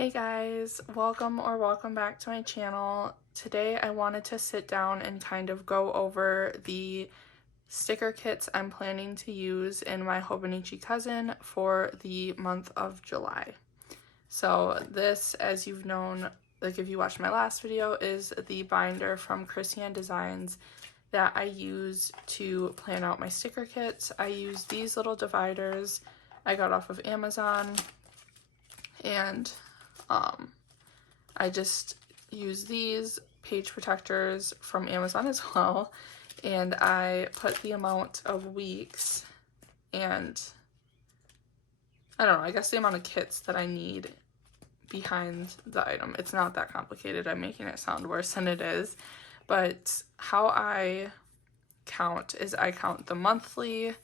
Hey guys, welcome back to my channel. Today I wanted to sit down and kind of go over the sticker kits I'm planning to use in my Hobonichi cousin for the month of July. So this, as you've known, like if you watched my last video, is the binder from Christian Designs that I use to plan out my sticker kits. I use these little dividers I got off of Amazon, and I just use these page protectors from Amazon as well, and I put the amount of weeks and I don't know, I guess the amount of kits that I need behind the item. It's not that complicated. I'm making it sound worse than it is, but how I count is I count the monthly,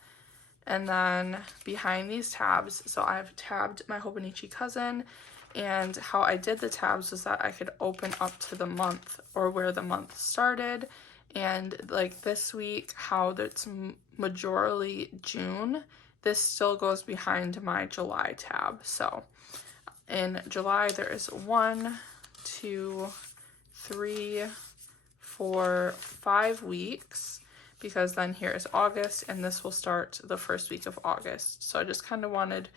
and then behind these tabs, so I've tabbed my Hobonichi cousin, and how I did the tabs was that I could open up to the month or where the month started, and like this week, how it's majorly June, this still goes behind my July tab. So in July, there is 1, 2, 3, 4, 5 weeks, because then here is August, and this will start the first week of August. So I just kind of wanted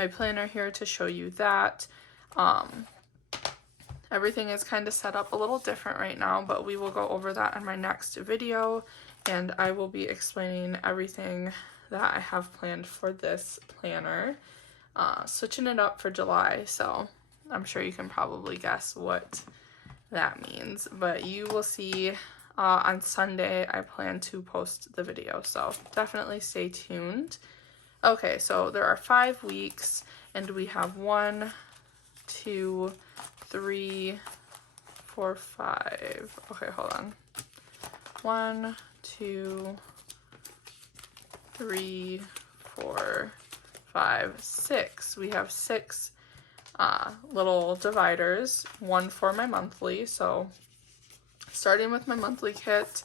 my planner here to show you that. Everything is kind of set up a little different right now, but we will go over that in my next video, and I will be explaining everything that I have planned for this planner. Switching it up for July, so I'm sure you can probably guess what that means, but you will see on Sunday I plan to post the video, so definitely stay tuned. Okay, so there are 5 weeks, and we have 1, 2, 3, 4, 5. Okay, hold on. 1, 2, 3, 4, 5, 6. We have 6 little dividers, one for my monthly. So starting with my monthly kit,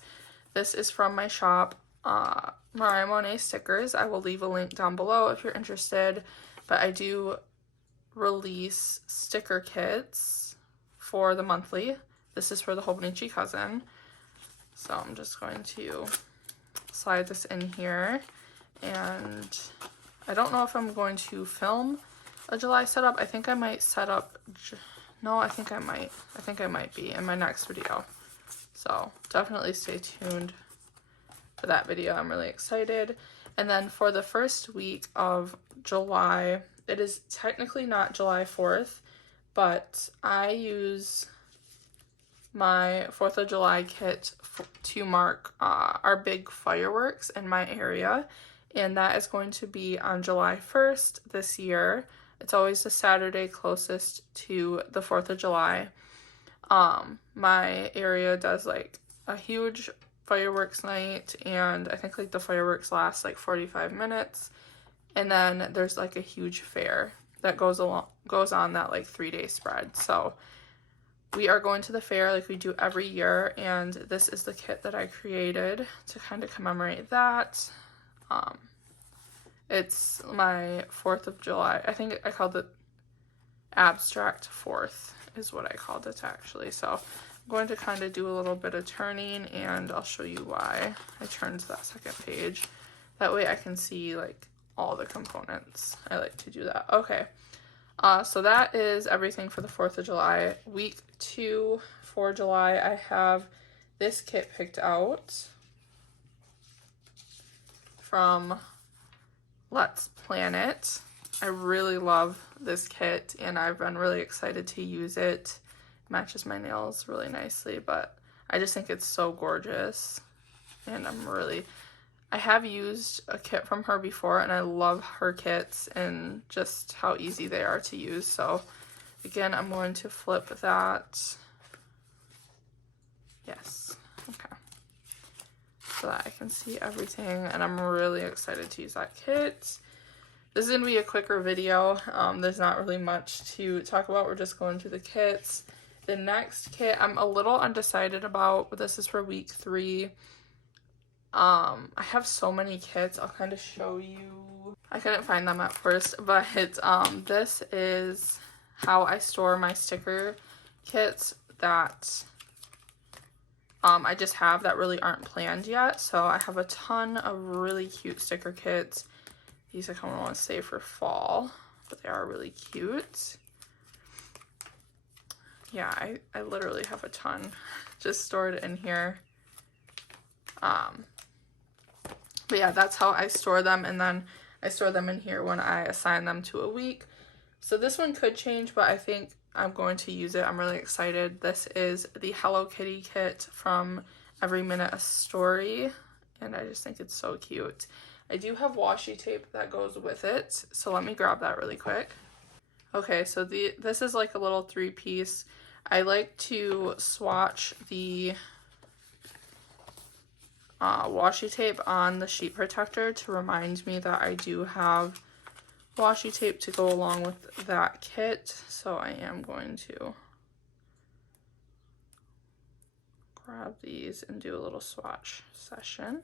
this is from my shop, Mariyea Monay stickers. I will leave a link down below if you're interested, but I do release sticker kits for the monthly. This is for the Hobonichi cousin. So I'm just going to slide this in here, and I don't know if I'm going to film a July setup. I think I might set up, no, I think I might be in my next video. So definitely stay tuned for that video. I'm really excited. And then for the first week of July, it is technically not July 4th, but I use my 4th of July kit to mark our big fireworks in my area, and that is going to be on July 1st this year. It's always the Saturday closest to the 4th of July. My area does like a huge fireworks night, and I think like the fireworks last like 45 minutes, and then there's like a huge fair that goes on that like 3-day spread. So we are going to the fair like we do every year, and this is the kit that I created to kind of commemorate that. It's my 4th of July. I think I called it Abstract 4th is what I called it actually. So I'm going to kind of do a little bit of turning, and I'll show you why I turned to that second page. That way I can see like all the components. I like to do that. Okay. So that is everything for the 4th of July. Week 2 for July, I have this kit picked out from Let's Plan It. I really love this kit, and I've been really excited to use it. It matches my nails really nicely, but I just think it's so gorgeous, and I have used a kit from her before, and I love her kits and just how easy they are to use. So again, I'm going to flip that. Yes, okay. So that I can see everything, and I'm really excited to use that kit. This is going to be a quicker video. There's not really much to talk about. We're just going through the kits. The next kit I'm a little undecided about, but this is for week 3. I have so many kits. I'll kind of show you. I couldn't find them at first, but this is how I store my sticker kits that I just have that really aren't planned yet. So I have a ton of really cute sticker kits. These I kind of want to save for fall, but they are really cute. Yeah, I literally have a ton just stored in here. But yeah, that's how I store them, and then I store them in here when I assign them to a week. So this one could change, but I think I'm going to use it. I'm really excited. This is the Hello Kitty kit from Every Minute a Story, and I just think it's so cute. I do have washi tape that goes with it, so let me grab that really quick. Okay, so this is like a little 3-piece. I like to swatch the washi tape on the sheet protector to remind me that I do have washi tape to go along with that kit. So I am going to grab these and do a little swatch session.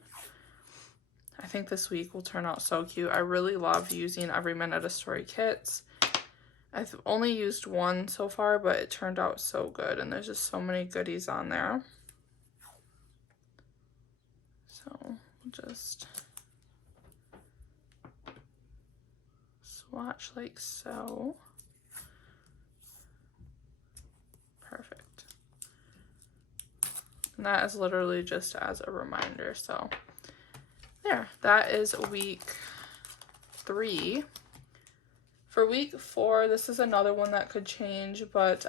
I think this week will turn out so cute. I really love using Every Minute a Story kits. I've only used one so far, but it turned out so good, and there's just so many goodies on there. So we'll just swatch like so. Perfect. And that is literally just as a reminder. So there, that is week 3. For week 4, this is another one that could change, but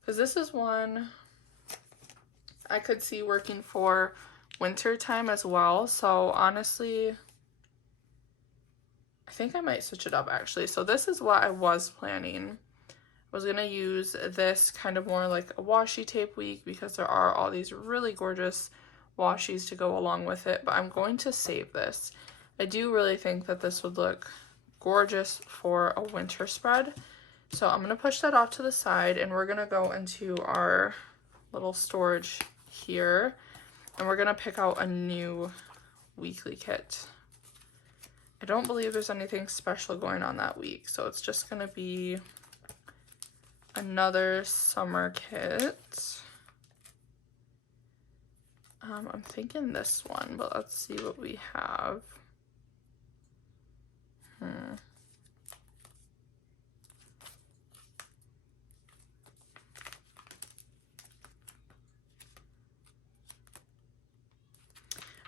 because this is one I could see working for winter time as well. So honestly, I think I might switch it up actually. So this is what I was planning. I was going to use this kind of more like a washi tape week because there are all these really gorgeous washies to go along with it, but I'm going to save this. I do really think that this would look gorgeous for a winter spread. So I'm going to push that off to the side, and we're going to go into our little storage here, and we're going to pick out a new weekly kit. I don't believe there's anything special going on that week, so it's just going to be another summer kit. I'm thinking this one, but let's see what we have.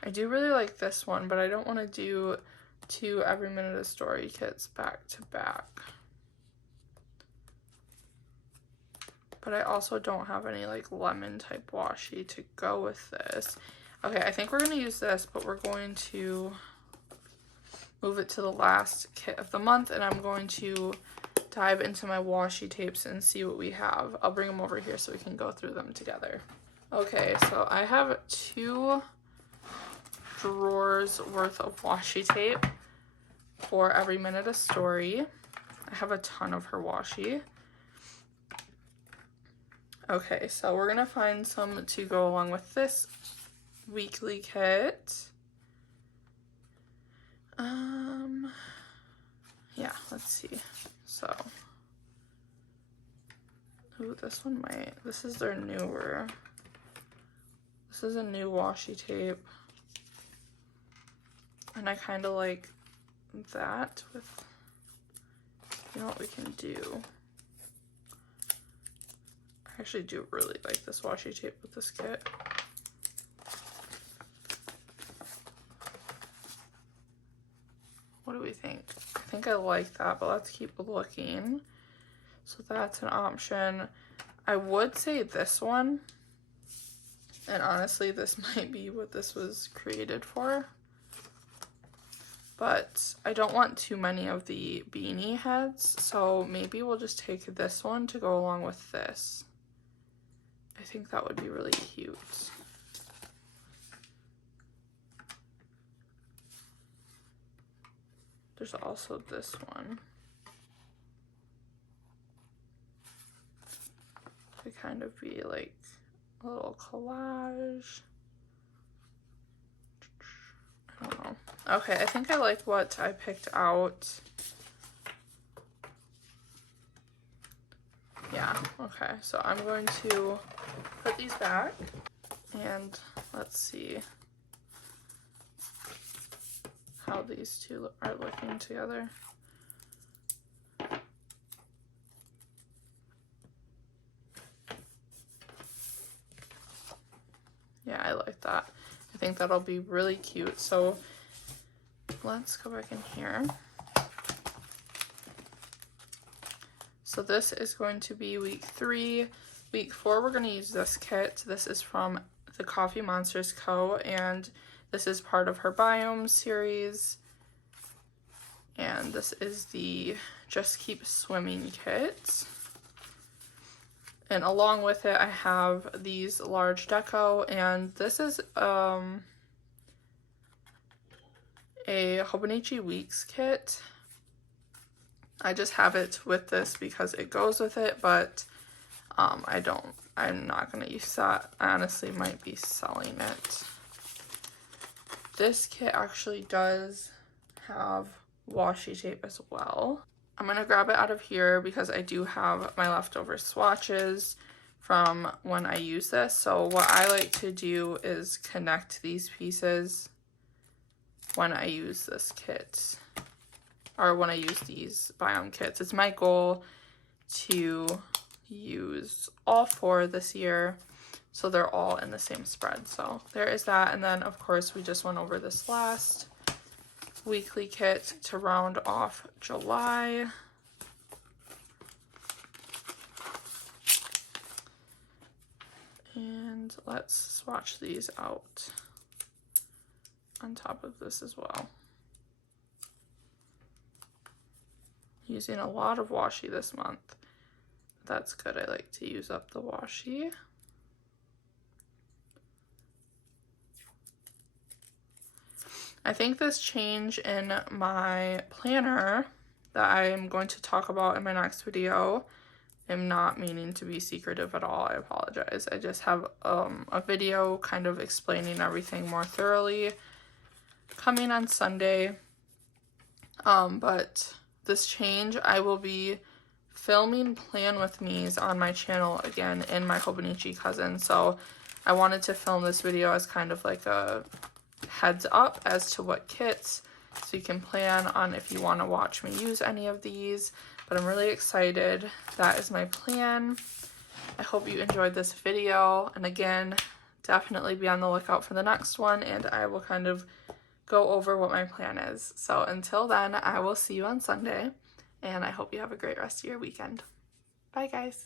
I do really like this one, but I don't want to do 2 Every Minute a Story kits back to back. But I also don't have any like lemon type washi to go with this. Okay, I think we're going to use this, but we're going to move it to the last kit of the month, and I'm going to dive into my washi tapes and see what we have. I'll bring them over here so we can go through them together. Okay, so I have 2 drawers worth of washi tape for Every Minute a Story. I have a ton of her washi. Okay, so we're gonna find some to go along with this weekly kit. Yeah, let's see. So, ooh, this one might, this is their newer. This is a new washi tape. And I kind of like that with, you know what we can do. I actually do really like this washi tape with this kit. What do we think? I think I like that, but let's keep looking. So that's an option. I would say this one, and honestly, this might be what this was created for. But I don't want too many of the beanie heads, so maybe we'll just take this one to go along with this. I think that would be really cute. There's also this one. To kind of be like a little collage. I don't know. Okay, I think I like what I picked out. Okay, so I'm going to put these back and let's see how these two are looking together. Yeah, I like that. I think that'll be really cute. So let's go back in here. So this is going to be week 3. Week 4, we're going to use this kit. This is from the Coffee Monsters Co. And this is part of her Biome series. And this is the Just Keep Swimming kit. And along with it, I have these large deco. And this is a Hobonichi Weeks kit. I just have it with this because it goes with it, but I'm not going to use that. I honestly might be selling it. This kit actually does have washi tape as well. I'm going to grab it out of here because I do have my leftover swatches from when I use this. So what I like to do is connect these pieces when I use this kit, or when I use these Biome kits. It's my goal to use all 4 this year, so they're all in the same spread. So there is that, and then of course we just went over this last weekly kit to round off July. And let's swatch these out on top of this as well. Using a lot of washi this month. That's good. I like to use up the washi. I think this change in my planner that I am going to talk about in my next video, I'm not meaning to be secretive at all. I apologize. I just have a video kind of explaining everything more thoroughly coming on Sunday. But this change, I will be filming Plan With Me's on my channel again in my Hobonichi cousin. So I wanted to film this video as kind of like a heads up as to what kits, so you can plan on if you want to watch me use any of these. But I'm really excited. That is my plan. I hope you enjoyed this video, and again, definitely be on the lookout for the next one, and I will kind of go over what my plan is. So until then, I will see you on Sunday, and I hope you have a great rest of your weekend. Bye guys.